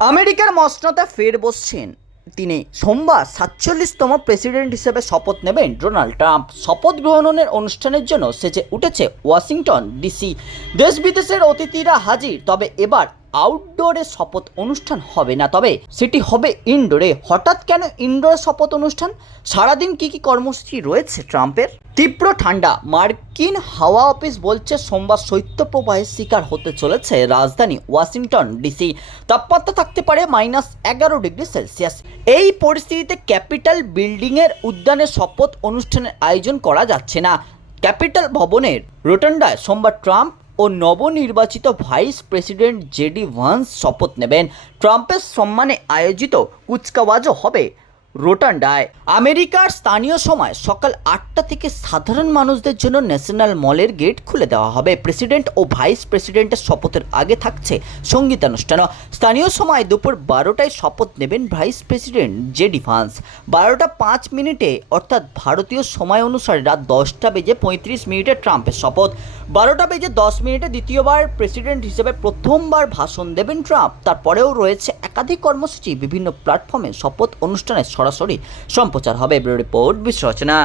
আমেরিকার মসনদে ফের বসছেন তিনি। সোমবার সাতচল্লিশতম প্রেসিডেন্ট হিসেবে শপথ নেবেন ডোনাল্ড ট্রাম্প। শপথ গ্রহণের অনুষ্ঠানের জন্য সেজে উঠেছে ওয়াশিংটন ডিসি। দেশ বিদেশের অতিথিরা হাজির। তবে এবার আউটডোরে শপথ অনুষ্ঠান হবে না। তবে সেটি হবে ইনডোরে হঠাৎ কেন ইনডোরে শপথ অনুষ্ঠান? সারাদিন কি কি কর্মসূচি রয়েছে ট্রাম্পের? তীব্র ঠান্ডা। মার্কিন হাওয়া অফিস বলছে সোমবার শৈত্যপ্রবাহের শিকার হতে চলেছে রাজধানী ওয়াশিংটন ডিসি। তাপমাত্রা থাকতে পারে মাইনাস এগারো ডিগ্রি সেলসিয়াস। এই পরিস্থিতিতে ক্যাপিটাল বিল্ডিংয়ের উদ্যানে শপথ অনুষ্ঠানের আয়োজন করা যাচ্ছে না। ক্যাপিটাল ভবনের রোটান্ডায় সোমবার ট্রাম্প ও নবনির্বাচিত ভাইস প্রেসিডেন্ট জেডি ভান্স শপথ নেবেন। ট্রাম্পের সম্মানে আয়োজিত কুচকাওয়াজও হবে। রোটান্ডায়। আমেরিকার স্থানীয় সময় সকাল আটটা থেকে সাধারণ মানুষদের জন্য ন্যাশনাল মলের গেট খুলে দেওয়া হবে। প্রেসিডেন্ট ও ভাইস প্রেসিডেন্টের শপথের আগে থাকছে সঙ্গীতানুষ্ঠানও। স্থানীয় সময় দুপুর বারোটায় শপথ নেবেন ভাইস প্রেসিডেন্ট জেডি ভান্স। বারোটা পাঁচ মিনিটে, অর্থাৎ ভারতীয় সময় অনুসারে রাত দশটা বেজে পঁয়ত্রিশ মিনিটে ট্রাম্পের শপথ। বারোটা বেজে দশ মিনিটে দ্বিতীয়বার প্রেসিডেন্ট হিসেবে প্রথমবার ভাষণ দেবেন ট্রাম্প। তারপরেও রয়েছে একাধিক কর্মসূচি, বিভিন্ন প্ল্যাটফর্মে শপথ অনুষ্ঠানের সরাসরি সম্প্রচার হবে ব্যুরো রিপোর্ট রচনা।